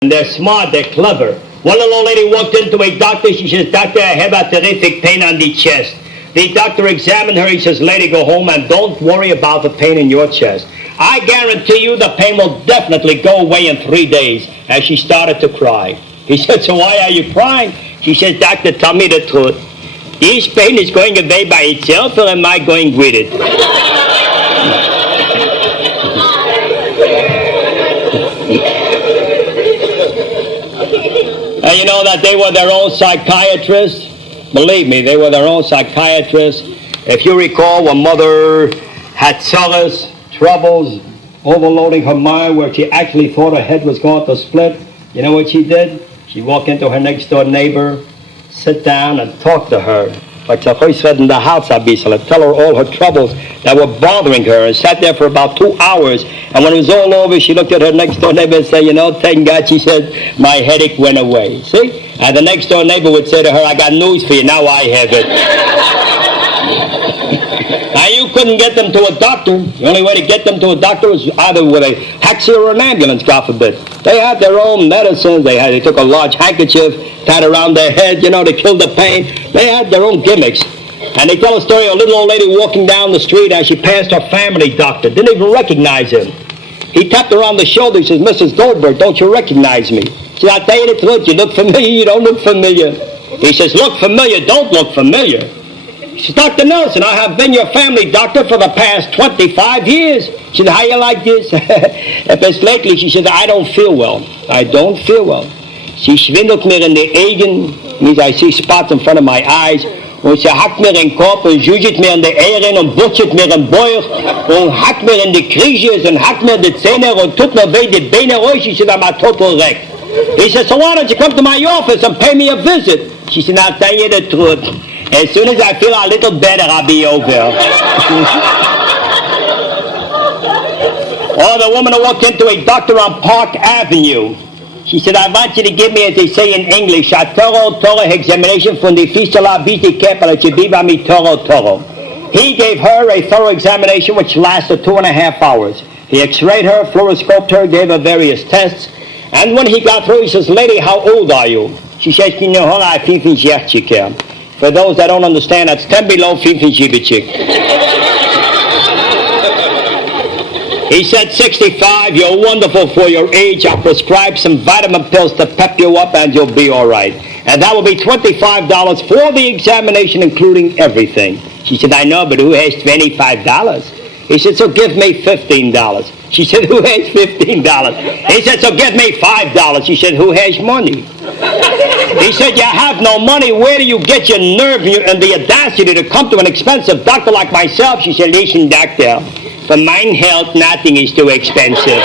And they're smart, they're clever. One little old lady walked into a doctor. She says, "Doctor, I have a terrific pain on the chest." The doctor examined her. He says, "Lady, go home and don't worry about the pain in your chest. I guarantee you the pain will definitely go away in 3 days." And she started to cry. He said, "So why are you crying?" She says, "Doctor, tell me the truth. This pain is going away by itself, or am I going with it?" And you know that they were their own psychiatrists? Believe me, they were their own psychiatrists. If you recall, when Mother had solace, troubles, overloading her mind where she actually thought her head was going to split, you know what she did? She walked into her next door neighbor, sit down and talk to her. Like the said in the house, tell her all her troubles that were bothering her, and sat there for about 2 hours. And when it was all over, she looked at her next door neighbor and said, "You know, thank God," she said, "my headache went away." See? And the next door neighbor would say to her, "I got news for you, now I have it." Now you couldn't get them to a doctor. The only way to get them to a doctor was either with a taxi or an ambulance, God forbid. They had their own medicines. They took a large handkerchief, tied around their head, you know, to kill the pain. They had their own gimmicks. And they tell a story of a little old lady walking down the street as she passed her family doctor. Didn't even recognize him. He tapped her on the shoulder. He says, "Mrs. Goldberg, don't you recognize me?" She said, "I'll tell you the truth. You look familiar. You don't look familiar." He says, "Look familiar. Don't look familiar." She says, "Dr. Nelson, I have been your family doctor for the past 25 years. She said, "How you like this?" If it's lately, she said, "I don't feel well. I don't feel well. Sie schwindelt mir in die Augen," means I see spots in front of my eyes. "Und sie hackt mir den Kopf und juget mir in die Ehren und butschet mir den Bauch und hackt mir in die Krieges und hackt mir die Zähne und tut mir weh die Beine ruhig." She said, "I'm a total wreck." He said, "So why don't you come to my office and pay me a visit?" She said, "I'll tell you the truth. As soon as I feel a little better, I'll be over." Or the woman who walked into a doctor on Park Avenue. She said, "I want you to give me, as they say in English, a thorough examination from the fistula bis die Keppel. It should be by me thorough." He gave her a thorough examination which lasted 2.5 hours. He x-rayed her, fluoroscoped her, gave her various tests. And when he got through, he says, "Lady, how old are you?" She says, For those that don't understand, that's 10 below 55. He said, 65, you're wonderful for your age. I'll prescribe some vitamin pills to pep you up and you'll be all right. And that will be $25 for the examination, including everything. She said, "I know, but who has $25? He said, "So give me $15. She said, "Who has $15? He said, "So give me $5. She said, "Who has money?" He said, "You have no money. Where do you get your nerve and the audacity to come to an expensive doctor like myself?" She said, "Listen, doctor, for mine health, nothing is too expensive."